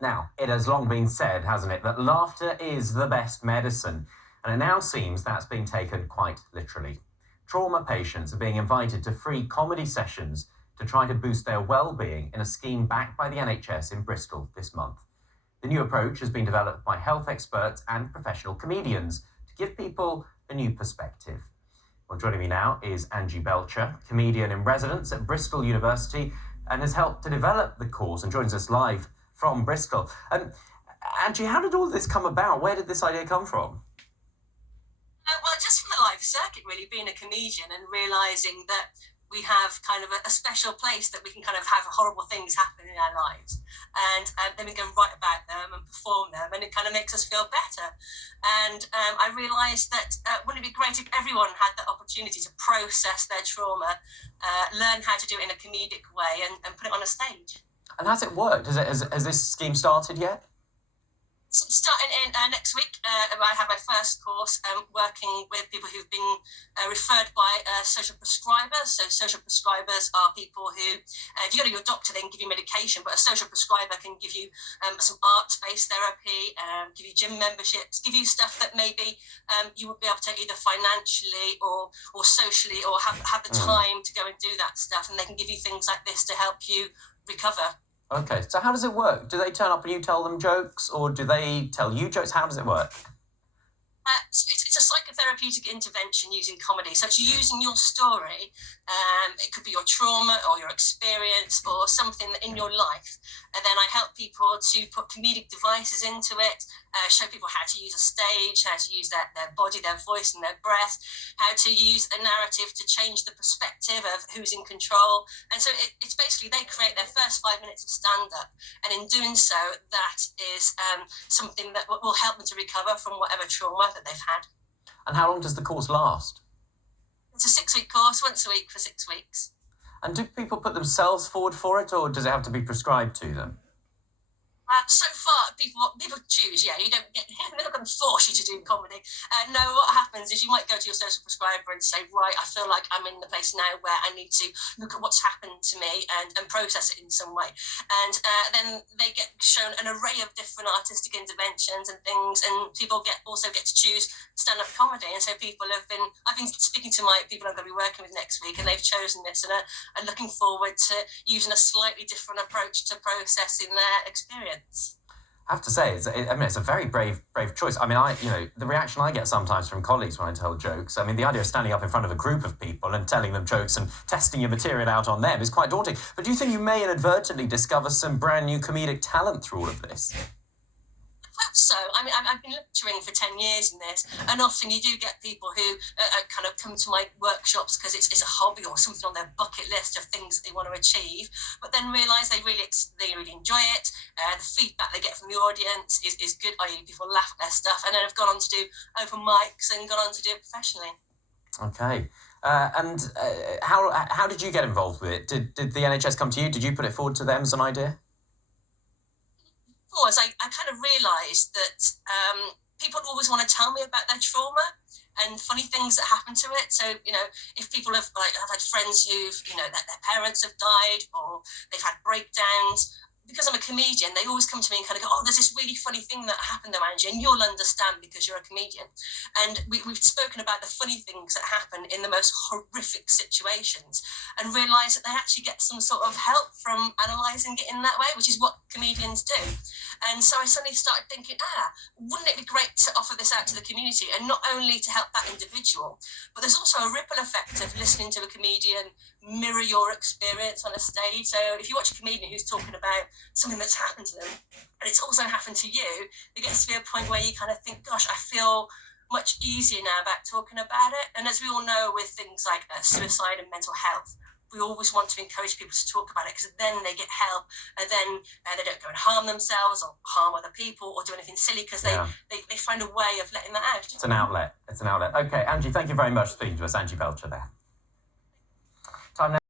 Now, it has long been said, hasn't it, that laughter is the best medicine, and it now seems that's being taken quite literally. Trauma patients are being invited to free comedy sessions to try to boost their well-being in a scheme backed by the NHS in Bristol this month. The new approach has been developed by health experts and professional comedians to give people a new perspective. Well, joining me now is Angie Belcher, comedian in residence at Bristol University, and has helped to develop the course and joins us live from Bristol. Angie, how did all of this come about? Where did this idea come from? Well, just from the live circuit, really, being a comedian and realising that we have kind of a special place that we can kind of have horrible things happen in our lives. And then we go and write about them and perform them, and it kind of makes us feel better. And I realised that wouldn't it be great if everyone had the opportunity to process their trauma, learn how to do it in a comedic way and put it on a stage. And has it worked? Has this scheme started yet? So starting in next week, I have my first course working with people who've been referred by social prescribers. So social prescribers are people who, if you go to your doctor, they can give you medication, but a social prescriber can give you some art-based therapy, give you gym memberships, give you stuff that maybe you would be able to either financially or socially or have the time to go and do that stuff. And they can give you things like this to help you recover. Okay, so how does it work? Do they turn up and you tell them jokes, or do they tell you jokes? How does it work? It's a psychotherapeutic intervention using comedy. So it's using your story. It could be your trauma or your experience or something in your life. And then I help people to put comedic devices into it, show people how to use a stage, how to use their body, their voice and their breath, how to use a narrative to change the perspective of who's in control. And so it's basically they create their first 5 minutes of stand-up. And in doing so, that is something that will help them to recover from whatever trauma that they've had. And how long does the course last? It's a 6-week course, once a week for 6 weeks. And do people put themselves forward for it, or does it have to be prescribed to them? So far, people choose. Yeah, you don't get. They're not going to force you to do comedy. No, what happens is you might go to your social prescriber and say, right, I feel like I'm in the place now where I need to look at what's happened to me and process it in some way. And then they get shown an array of different artistic interventions and things, and people also get to choose stand-up comedy. And so I've been speaking to my people I'm going to be working with next week, and they've chosen this and are looking forward to using a slightly different approach to processing their experience. I have to say, it's a very brave choice. I mean, the reaction I get sometimes from colleagues when I tell jokes, I mean, the idea of standing up in front of a group of people and telling them jokes and testing your material out on them is quite daunting. But do you think you may inadvertently discover some brand new comedic talent through all of this? I hope so. I mean, I've been lecturing for 10 years in this, and often you do get people who kind of come to my workshops because it's a hobby or something on their bucket list of things that they want to achieve, but then realise they really enjoy it. The feedback they get from the audience is good, i.e. people laugh at their stuff, and then have gone on to do open mics and gone on to do it professionally. Okay. How did you get involved with it? Did the NHS come to you? Did you put it forward to them as an idea? I kind of realised that people always want to tell me about their trauma and funny things that happen to it. So, if people have, I've had friends who've, their parents have died or they've had breakdowns. Because I'm a comedian, they always come to me and kind of go, oh, there's this really funny thing that happened though, Angie, and you'll understand because you're a comedian. And we've spoken about the funny things that happen in the most horrific situations and realise that they actually get some sort of help from analysing it in that way, which is what comedians do. And so I suddenly started thinking, wouldn't it be great to offer this out to the community, and not only to help that individual, but there's also a ripple effect of listening to a comedian mirror your experience on a stage. So if you watch a comedian who's talking about something that's happened to them, and it's also happened to you, there gets to be a point where you kind of think, gosh, I feel much easier now about talking about it. And as we all know, with things like suicide and mental health, we always want to encourage people to talk about it, because then they get help, and then they don't go and harm themselves or harm other people or do anything silly, because they find a way of letting that out. It's an outlet. Okay, Angie, thank you very much for speaking to us. Angie Belcher there. Time now.